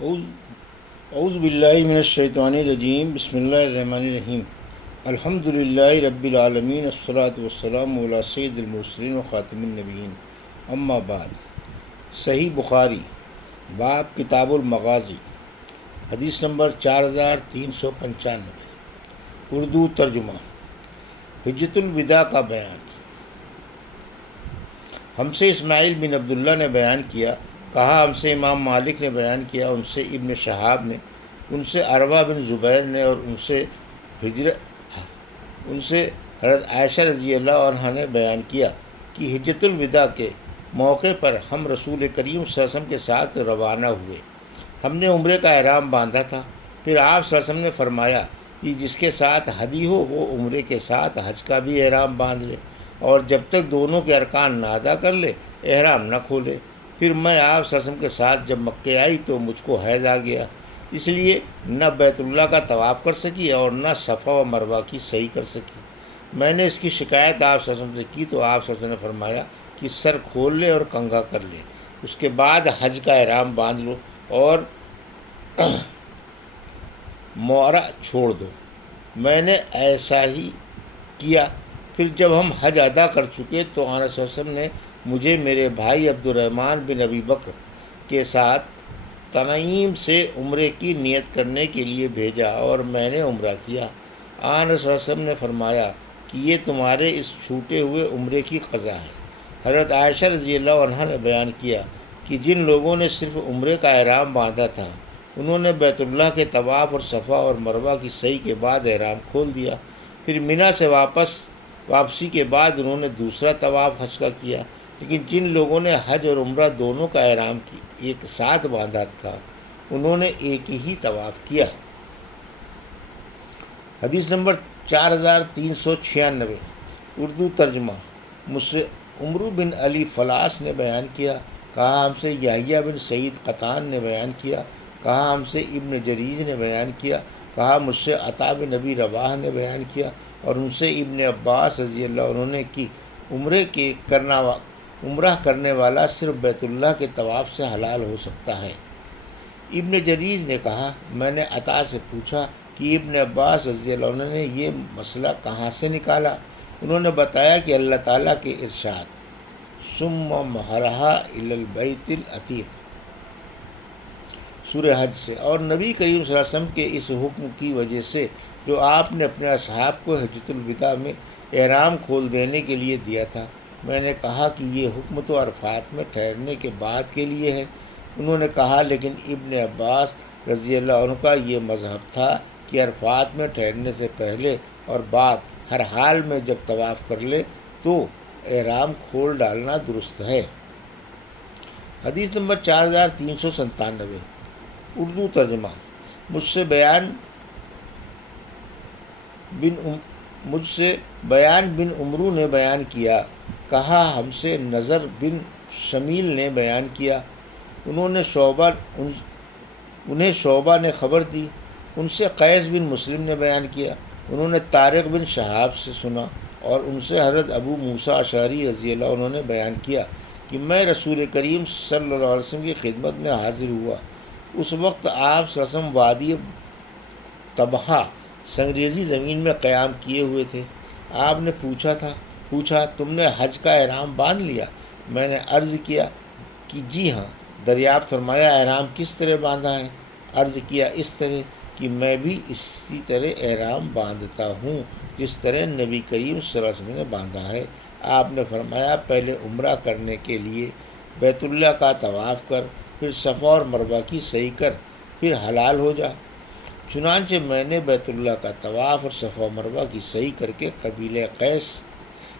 اعوذ اعوذ باللہ من الشیطان الرجیم، بسم اللہ الرحمن الرحیم۔ الحمد للہ رب العالمین، الصلاۃ والسلام علی سید المرسلین و خاتم النبیین، اما بعد۔ صحیح بخاری، باب کتاب المغازی، حدیث نمبر 4395، اردو ترجمہ۔ حجۃ الوداع کا بیان۔ ہم سے اسماعیل بن عبداللہ نے بیان کیا، کہا ہم سے امام مالک نے بیان کیا، ان سے ابن شہاب نے، ان سے عروہ بن زبیر نے، اور ان سے حضرت عائشہ رضی اللہ عنہا نے بیان کیا کہ حجۃ الوداع کے موقع پر ہم رسول کریم صلی اللہ علیہ وسلم کے ساتھ روانہ ہوئے۔ ہم نے عمرے کا احرام باندھا تھا، پھر آپ صلی اللہ علیہ وسلم نے فرمایا کہ جس کے ساتھ ہدی ہو وہ عمرے کے ساتھ حج کا بھی احرام باندھ لے، اور جب تک دونوں کے ارکان نہ ادا کر لے احرام نہ کھولے۔ پھر میں آپ صلی اللہ علیہ وسلم کے ساتھ جب مکے آئی تو مجھ کو حیض آ گیا، اس لیے نہ بیت اللہ کا طواف کر سکی اور نہ صفا و مروہ کی صحیح کر سکی۔ میں نے اس کی شکایت آپ صلی اللہ علیہ وسلم سے کی تو آپ صلی اللہ علیہ وسلم نے فرمایا کہ سر کھول لے اور کنگھا کر لے، اس کے بعد حج کا احرام باندھ لو اور معرہ چھوڑ دو۔ میں نے ایسا ہی کیا۔ پھر جب ہم حج ادا کر چکے تو آن صلی اللہ علیہ وسلم نے مجھے میرے بھائی عبد الرحمن بن ابی بکر کے ساتھ تنعیم سے عمرے کی نیت کرنے کے لیے بھیجا اور میں نے عمرہ کیا۔ آن صلی اللہ علیہ وسلم نے فرمایا کہ یہ تمہارے اس چھوٹے ہوئے عمرے کی قضا ہے۔ حضرت عائشہ رضی اللہ عنہا نے بیان کیا کہ جن لوگوں نے صرف عمرے کا احرام باندھا تھا انہوں نے بیت اللہ کے طواف اور صفا اور مروہ کی صحیح کے بعد احرام کھول دیا۔ پھر مینا سے واپسی کے بعد انہوں نے دوسرا طواف حج کا کیا، لیکن جن لوگوں نے حج اور عمرہ دونوں کا احرام ایک ساتھ باندھا تھا انہوں نے ایک ہی طواف کیا۔ حدیث نمبر 4396، اردو ترجمہ۔ مجھ سے عمرو بن علی فلاس نے بیان کیا، کہا ہم سے یحییٰ بن سعید قطان نے بیان کیا، کہا ہم سے ابن جریج نے بیان کیا، کہا مجھ سے عطا بن نبی رواح نے بیان کیا، اور ان سے ابن عباس رضی اللہ عنہ نے کہ عمرہ کرنے والا صرف بیت اللہ کے طواف سے حلال ہو سکتا ہے۔ ابن جریج نے کہا میں نے عطا سے پوچھا کہ ابن عباس رضی اللہ عنہ نے یہ مسئلہ کہاں سے نکالا؟ انہوں نے بتایا کہ اللہ تعالیٰ کے ارشاد ثم مہرہا الی البیت العتیق سورہ حج سے، اور نبی کریم صلی اللہ علیہ وسلم کے اس حکم کی وجہ سے جو آپ نے اپنے اصحاب کو حجۃ الوداع میں احرام کھول دینے کے لیے دیا تھا۔ میں نے کہا کہ یہ حکم تو عرفات میں ٹھہرنے کے بعد کے لیے ہے۔ انہوں نے کہا لیکن ابن عباس رضی اللہ عنہ کا یہ مذہب تھا کہ عرفات میں ٹھہرنے سے پہلے اور بعد ہر حال میں جب طواف کر لے تو احرام کھول ڈالنا درست ہے۔ حدیث نمبر 4397، اردو ترجمہ۔ مجھ سے بیان بن عمرو نے بیان کیا، کہا ہم سے نظر بن شمیل نے بیان کیا، انہیں شعبہ نے خبر دی، ان سے قیس بن مسلم نے بیان کیا، انہوں نے طارق بن شہاب سے سنا، اور ان سے حضرت ابو موسیٰ اشعری رضی اللہ عنہ نے بیان کیا کہ میں رسول کریم صلی اللہ علیہ وسلم کی خدمت میں حاضر ہوا۔ اس وقت آپ صلی اللہ علیہ وسلم وادی طبحہ سنگریزی زمین میں قیام کیے ہوئے تھے۔ آپ نے پوچھا تم نے حج کا احرام باندھ لیا؟ میں نے عرض کیا کہ جی ہاں۔ دریافت فرمایا احرام کس طرح باندھا ہے؟ عرض کیا اس طرح کہ میں بھی اسی طرح احرام باندھتا ہوں جس طرح نبی کریم صلی اللہ علیہ وسلم نے باندھا ہے۔ آپ نے فرمایا پہلے عمرہ کرنے کے لیے بیت اللہ کا طواف کر، پھر صفا اور مروہ کی صحیح کر، پھر حلال ہو جا۔ چنانچہ میں نے بیت اللہ کا طواف اور صفا و مروہ کی صحیح کر کے قبیلہ قیس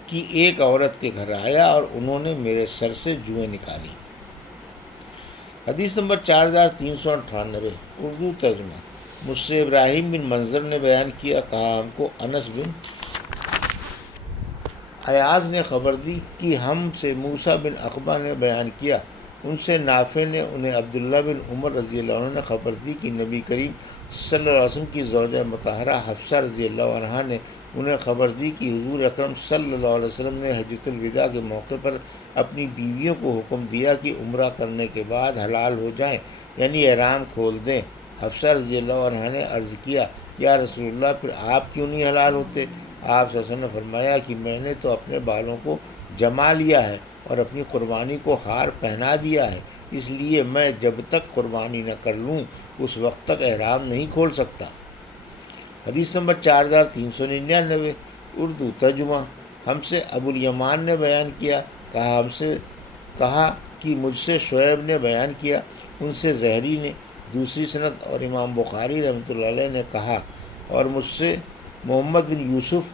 کی ایک عورت کے گھر آیا اور انہوں نے میرے سر سے جوئیں نکالی۔ حدیث نمبر 4398، اردو ترجمہ۔ مجھ سے ابراہیم بن منظر نے بیان کیا، کہا ہم کو انس بن ایاز نے خبر دی کہ ہم سے موسیٰ بن عقبہ نے بیان کیا، ان سے نافع نے انہیں عبداللہ بن عمر رضی اللہ عنہ نے خبر دی کہ نبی کریم صلی اللہ علیہ وسلم کی زوجہ مطہرہ حفصہ رضی اللہ عنہا نے انہیں خبر دی کہ حضور اکرم صلی اللہ علیہ وسلم نے حجۃ الوداع کے موقع پر اپنی بیویوں کو حکم دیا کہ عمرہ کرنے کے بعد حلال ہو جائیں، یعنی احرام کھول دیں۔ حفصہ رضی اللہ عنہا نے عرض کیا، یا رسول اللہ، پھر آپ کیوں نہیں حلال ہوتے؟ آپ صلی اللہ علیہ وسلم نے فرمایا کہ میں نے تو اپنے بالوں کو جما لیا ہے اور اپنی قربانی کو ہار پہنا دیا ہے، اس لیے میں جب تک قربانی نہ کر لوں اس وقت تک احرام نہیں کھول سکتا۔ حدیث نمبر 4399، اردو ترجمہ۔ ہم سے ابو الیمان نے بیان کیا، کہا کہ مجھ سے شعیب نے بیان کیا، ان سے زہری نے، دوسری سند، اور امام بخاری رحمۃ اللہ علیہ نے کہا، اور مجھ سے محمد بن یوسف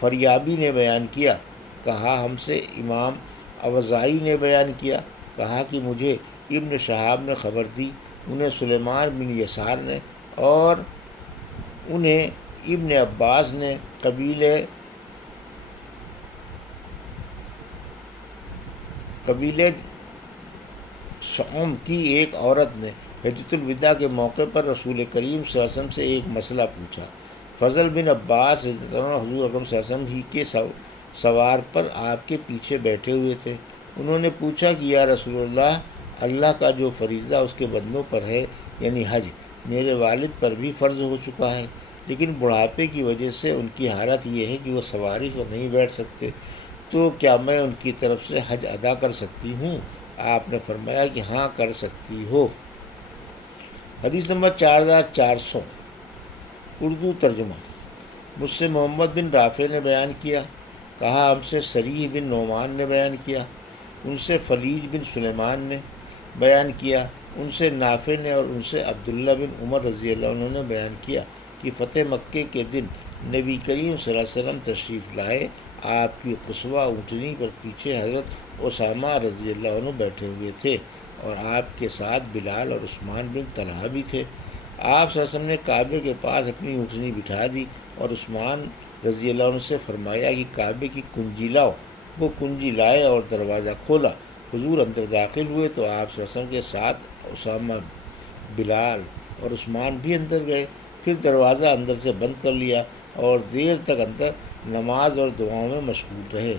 فریابی نے بیان کیا، کہا ہم سے امام اوزاعی نے بیان کیا، کہا کہ مجھے ابن شہاب نے خبر دی، انہیں سلیمان بن یسار نے، اور انہیں ابن عباس نے قبیلے شعم کی ایک عورت نے حجۃ الوداع کے موقع پر رسول کریم صلی اللہ علیہ وسلم سے ایک مسئلہ پوچھا۔ فضل بن عباس رضی اللہ عنہ حضور اکرم صلی اللہ علیہ وسلم ہی کے سوار پر آپ کے پیچھے بیٹھے ہوئے تھے۔ انہوں نے پوچھا کہ یا رسول اللہ، اللہ کا جو فریضہ اس کے بندوں پر ہے، یعنی حج، میرے والد پر بھی فرض ہو چکا ہے، لیکن بڑھاپے کی وجہ سے ان کی حالت یہ ہے کہ وہ سواری پر نہیں بیٹھ سکتے، تو کیا میں ان کی طرف سے حج ادا کر سکتی ہوں؟ آپ نے فرمایا کہ ہاں، کر سکتی ہو۔ حدیث نمبر 4400، اردو ترجمہ۔ مجھ سے محمد بن رافع نے بیان کیا، کہا ہم سے سریح بن نعمان نے بیان کیا، ان سے فلیج بن سلیمان نے بیان کیا، ان سے نافع نے، اور ان سے عبداللہ بن عمر رضی اللہ عنہ نے بیان کیا کہ فتح مکے کے دن نبی کریم صلی اللہ علیہ وسلم تشریف لائے، آپ کی قصوہ اونٹنی پر پیچھے حضرت اسامہ رضی اللہ عنہ بیٹھے ہوئے تھے، اور آپ کے ساتھ بلال اور عثمان بن طلحہ بھی تھے۔ آپ صلی اللہ علیہ وسلم نے کعبے کے پاس اپنی اونٹنی بٹھا دی اور عثمان رضی اللہ عنہ سے فرمایا کہ کعبے کی کنجی لاؤ۔ وہ کنجی لائے اور دروازہ کھولا۔ حضور اندر داخل ہوئے تو آپ صلی اللہ علیہ وسلم کے ساتھ اسامہ، بلال اور عثمان بھی اندر گئے، پھر دروازہ اندر سے بند کر لیا اور دیر تک اندر نماز اور دعاؤں میں مشغول رہے۔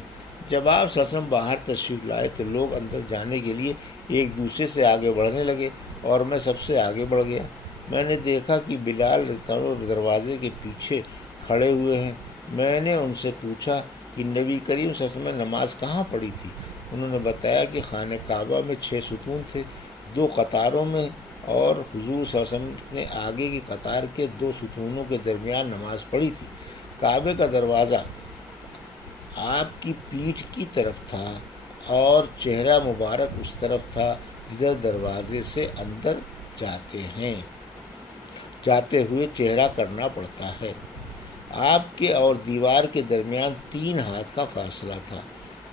جب آپ صلی اللہ علیہ وسلم باہر تشریف لائے تو لوگ اندر جانے کے لیے ایک دوسرے سے آگے بڑھنے لگے اور میں سب سے آگے بڑھ گیا۔ میں نے دیکھا کہ بلال دروازے کے پیچھے کھڑے ہوئے ہیں۔ میں نے ان سے پوچھا کہ نبی کریم صلی اللہ علیہ وسلم نے نماز کہاں پڑھی تھی؟ انہوں نے بتایا کہ خانہ کعبہ میں 6 ستون تھے، 2 قطاروں میں، اور حضور صلی اللہ علیہ وسلم نے آگے کی قطار کے 2 ستونوں کے درمیان نماز پڑھی تھی۔ کعبے کا دروازہ آپ کی پیٹھ کی طرف تھا اور چہرہ مبارک اس طرف تھا جدھر دروازے سے اندر جاتے ہوئے چہرہ کرنا پڑتا ہے۔ آپ کے اور دیوار کے درمیان 3 ہاتھ کا فاصلہ تھا۔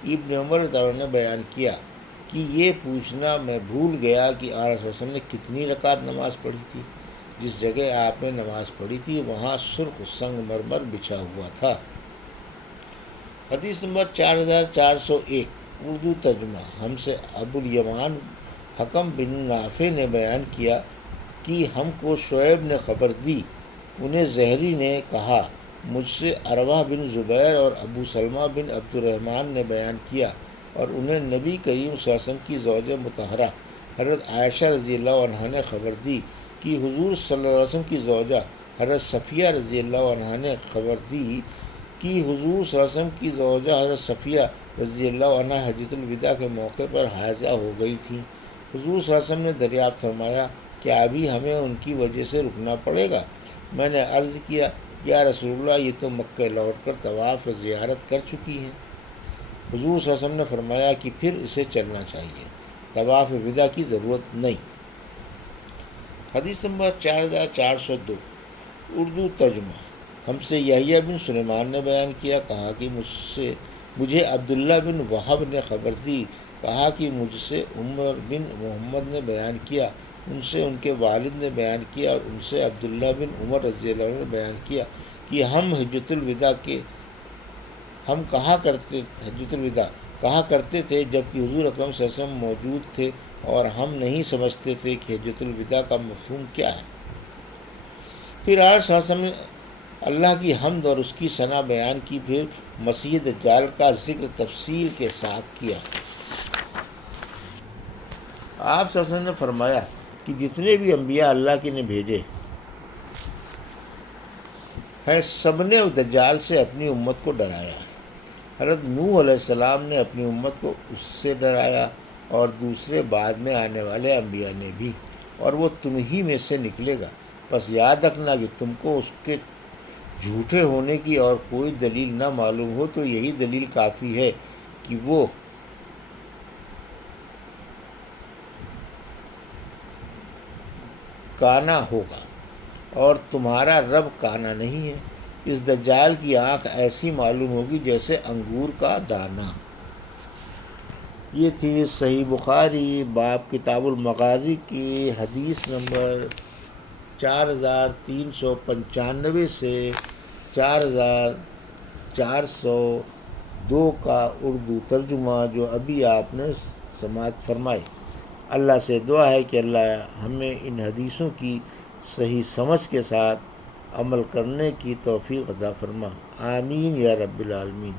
ابن عمر رضی اللہ عنہ نے بیان کیا کہ یہ پوچھنا میں بھول گیا کہ آپ صلی اللہ علیہ وسلم نے کتنی رکعت نماز پڑھی تھی۔ جس جگہ آپ نے نماز پڑھی تھی وہاں سرخ سنگ مرمر بچھا ہوا تھا۔ حدیث نمبر 4401، اردو ترجمہ۔ ہم سے ابو الیمان حکم بن نافع نے بیان کیا کہ ہم کو شعیب نے خبر دی، انہیں زہری نے کہا، مجھ سے عروہ بن زبیر اور ابو سلمہ بن عبد الرحمن نے بیان کیا، اور انہیں نبی کریم صلی اللہ علیہ وسلم کی زوجہ مطہرہ حضرت عائشہ رضی اللہ عنہا نے خبر دی کہ حضور صلی اللہ علیہ وسلم کی زوجہ حضرت صفیہ رضی اللہ عنہا نے خبر دی کہ حضور صلی اللہ علیہ وسلم کی زوجہ حضرت صفیہ رضی اللہ عنہا حجۃ الوداع کے موقع پر حائضہ ہو گئی تھیں۔ حضور صلی اللہ علیہ وسلم نے دریافت فرمایا، کیا ابھی ہمیں ان کی وجہ سے رکنا پڑے گا؟ میں نے عرض کیا، یا رسول اللہ، یہ تو مکہ لوٹ کر طواف زیارت کر چکی ہیں۔ حضور صلی اللہ علیہ وسلم نے فرمایا کہ پھر اسے چلنا چاہیے، طواف وداع کی ضرورت نہیں۔ حدیث نمبر 4402، اردو ترجمہ۔ ہم سے یحییٰ بن سلیمان نے بیان کیا، کہا کہ مجھے عبداللہ بن وہب نے خبر دی، کہا کہ مجھ سے عمر بن محمد نے بیان کیا، ان سے ان کے والد نے بیان کیا، اور ان سے عبداللہ بن عمر رضی اللہ عنہ نے بیان کیا کہ ہم حجۃ الوداع کہا کرتے تھے جبکہ حضور اکرم صلی اللہ علیہ وسلم موجود تھے، اور ہم نہیں سمجھتے تھے کہ حجۃ الوداع کا مفہوم کیا ہے۔ پھر آپ صلی اللہ علیہ وسلم اللہ کی حمد اور اس کی ثنا بیان کی، پھر مسیح دجال کا ذکر تفصیل کے ساتھ کیا۔ آپ صلی اللہ علیہ وسلم نے فرمایا کہ جتنے بھی انبیاء اللہ کے نے بھیجے ہیں سب نے دجال سے اپنی امت کو ڈرایا ہے۔ حضرت نوح علیہ السلام نے اپنی امت کو اس سے ڈرایا، اور دوسرے بعد میں آنے والے انبیاء نے بھی، اور وہ تم ہی میں سے نکلے گا۔ پس یاد رکھنا کہ تم کو اس کے جھوٹے ہونے کی اور کوئی دلیل نہ معلوم ہو تو یہی دلیل کافی ہے کہ وہ کانا ہوگا، اور تمہارا رب کانا نہیں ہے۔ اس دجال کی آنکھ ایسی معلوم ہوگی جیسے انگور کا دانہ۔ یہ تھی صحیح بخاری باب کتاب المغازی کی حدیث نمبر 4395 سے 4402 کا اردو ترجمہ، جو ابھی آپ نے سماعت فرمائی۔ اللہ سے دعا ہے کہ اللہ ہمیں ان حدیثوں کی صحیح سمجھ کے ساتھ عمل کرنے کی توفیق عطا فرما، آمین یا رب العالمین۔